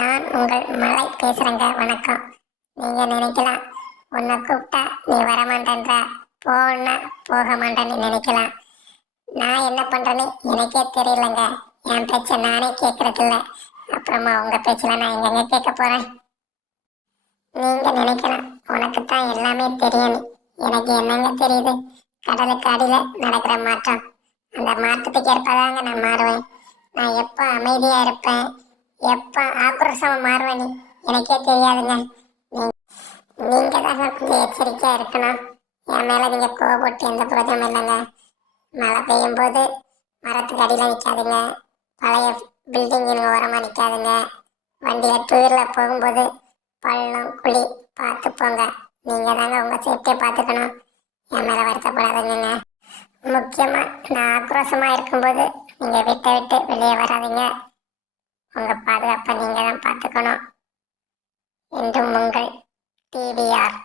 நான் உங்கள் மலை பேசுறேங்க. வணக்கம். நீங்க நினைக்கலாம், உன்னை கூப்பிட்டா நீ வரமாட்டேன்ற, போனா போக மாட்டேன்னு நினைக்கலாம். நான் என்ன பண்றேன்னு எனக்கே தெரியலங்க. என் பேச்ச நானே கேட்கறது இல்ல. அப்புறமா உங்க பேச்சுல நான் எங்கெங்க கேட்க போறேன்? நீங்க நினைக்கலாம், உனக்கு தான் எல்லாமே தெரியும். எனக்கு என்னங்க தெரியுது? கடலுக்கு அடியில நடக்கிற மாற்றம், அந்த மாற்றத்துக்கு ஏற்பதாங்க நான் மாறுவேன். நான் எப்ப அமைதியா இருப்பேன், எப்ப ஆக்ரோஷமா மாறுவேன் எனக்கே தெரியாதுங்க. நீங்க தாங்க கொஞ்சம் எச்சரிக்கையா இருக்கணும். என் மேல நீங்க கோவப்பட்டு எந்த பிரயோஜனம் இல்லைங்க. மழை பெய்யும் போது மரத்துக்கு அடியில நிக்காதுங்க. பழைய பில்டிங் ஓரமா நிக்காதுங்க. வண்டியில டூவீலர் போகும்போது பள்ளம் குழி பார்த்து போங்க. நீங்க தாங்க உங்க சேஃப்டியை பார்த்துக்கணும். என் மேல வருத்தப்படாதுங்க. முக்கியமா நான் ஆக்ரோஷமா இருக்கும்போது நீங்க வீட்டை விட்டு வெளியே வராதீங்க. உங்க பாதுகாப்பை நீங்க தான் பார்த்துக்கணும். என்றும் உங்கள் டிவிஆர்.